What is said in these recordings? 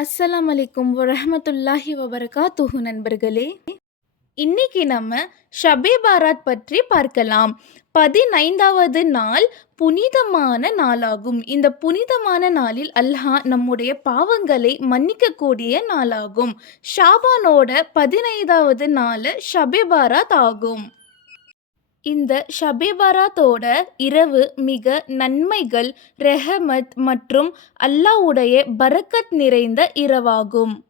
அஸ்ஸலாம் அலைக்கும் வரஹமத்துல்லாஹி வபரகாத்துஹு நண்பர்களே. இன்னைக்கு நம்ம ஷபே பாராத் பற்றி பார்க்கலாம். பதினைந்தாவது நாள் புனிதமான நாளாகும். இந்த புனிதமான நாளில் அல்லாஹ் நம்முடைய பாவங்களை மன்னிக்கக்கூடிய நாளாகும். ஷாபானோட பதினைந்தாவது நாள் ஷபே பாராத் ஆகும். இந்த ஷபே இரவு மிக நன்மைகள் ரெஹமத் மற்றும் அல்லாஹ்வுடைய பரக்கத் நிறைந்த இரவாகும்.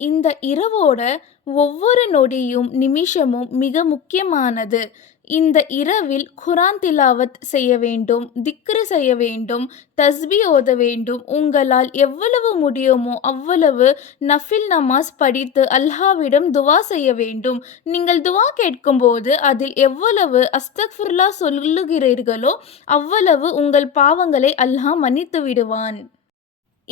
இந்த இரவோட ஒவ்வொரு நொடியும் நிமிஷமும் மிக முக்கியமானது. இந்த இரவில் குரான் திலாவத் செய்ய வேண்டும் திக்ரு செய்ய வேண்டும் தஸ்பி ஓத வேண்டும். உங்களால் எவ்வளவு முடியுமோ அவ்வளவு நஃபில் நமாஸ் படித்து அல்ஹாவிடம் துவா செய்ய வேண்டும். நீங்கள் துவா கேட்கும்போது அதில் எவ்வளவு அஸ்தக்ஃபுர்லா சொல்லுகிறீர்களோ அவ்வளவு உங்கள் பாவங்களை அல்ஹா மன்னித்து விடுவான்.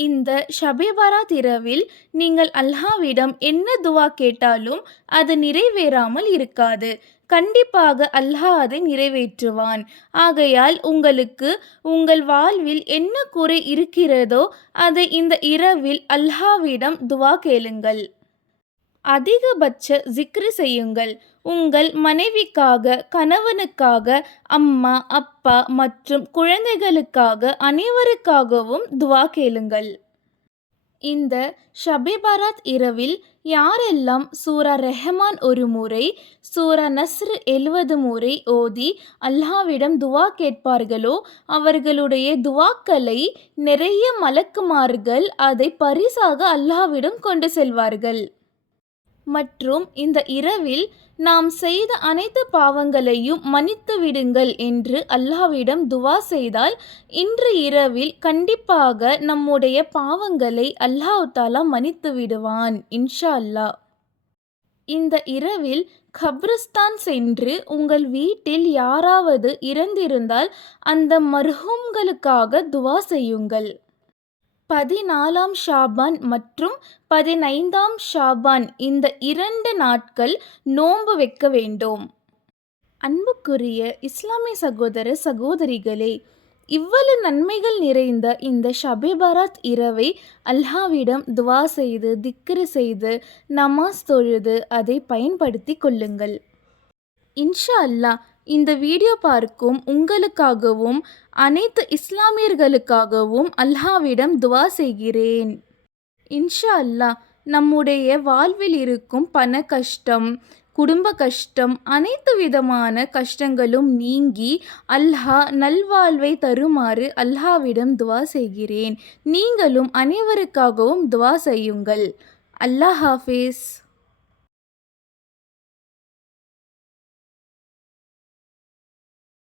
இந்த ஷபேபரா திரவில் நீங்கள் அல்ஹாவிடம் என்ன துவா கேட்டாலும் அது நிறைவேறாமல் இருக்காது. கண்டிப்பாக அல்லாஹ் அதை நிறைவேற்றுவான். ஆகையால் உங்களுக்கு உங்கள் வாழ்வில் என்ன குறை இருக்கிறதோ அதை இந்த இரவில் அல்ஹாவிடம் துவா கேளுங்கள். அதிகபட்ச ஜிக்ரு செய்யுங்கள். உங்கள் மனைவிக்காக கணவனுக்காக அம்மா அப்பா மற்றும் குழந்தைகளுக்காக அனைவருக்காகவும் துவா கேளுங்கள். இந்த ஷபே பாராத் இரவில் யாரெல்லாம் சூரா ரெஹமான் ஒரு முறை சூரா நஸ்ர் எழுவது முறை ஓதி அல்லாவிடம் துவா கேட்பார்களோ அவர்களுடைய துவாக்களை நிறைய மலக்குமார்கள் அதை பரிசாக அல்லாவிடம் கொண்டு செல்வார்கள். மற்றும் இந்த இரவில் நாம் செய்த அனைத்து பாவங்களையும் மன்னித்து விடுங்கள் என்று அல்லாவிடம் துவா செய்தால் இன்று இரவில் கண்டிப்பாக நம்முடைய பாவங்களை அல்லாஹ் தாலா மன்னித்து விடுவான் இன்ஷா அல்லாஹ். இந்த இரவில் கப்ரிஸ்தான் சென்று உங்கள் வீட்டில் யாராவது இறந்திருந்தால் அந்த மர்ஹூம்களுக்காக துவா செய்யுங்கள். பதினாலாம் ஷாபான் மற்றும் பதினைந்தாம் ஷாபான் இந்த இரண்டு நாட்கள் நோன்பு வைக்க வேண்டும். அன்புக்குரிய இஸ்லாமிய சகோதர சகோதரிகளே இவ்வளவு நன்மைகள் நிறைந்த இந்த ஷபிபாராத் இரவை அல்ஹாவிடம் துவா செய்து திக்ரு செய்து நமாஸ் தொழுது அதை பயன்படுத்தி கொள்ளுங்கள். இன்ஷா அல்லாஹ் இந்த வீடியோ பார்க்கும் உங்களுக்காகவும் அனைத்து இஸ்லாமியர்களுக்காகவும் அல்லாவிடம் துவா செய்கிறேன். இன்ஷா அல்லாஹ் நம்முடைய வாழ்வில் இருக்கும் பண கஷ்டம் குடும்ப கஷ்டம் அனைத்து விதமான கஷ்டங்களும் நீங்கி அல்ஹா நல்வாழ்வை தருமாறு அல்ஹாவிடம் துவா செய்கிறேன். நீங்களும் அனைவருக்காகவும் துவா செய்யுங்கள். அல்லாஹ் ஹாஃபிஸ்.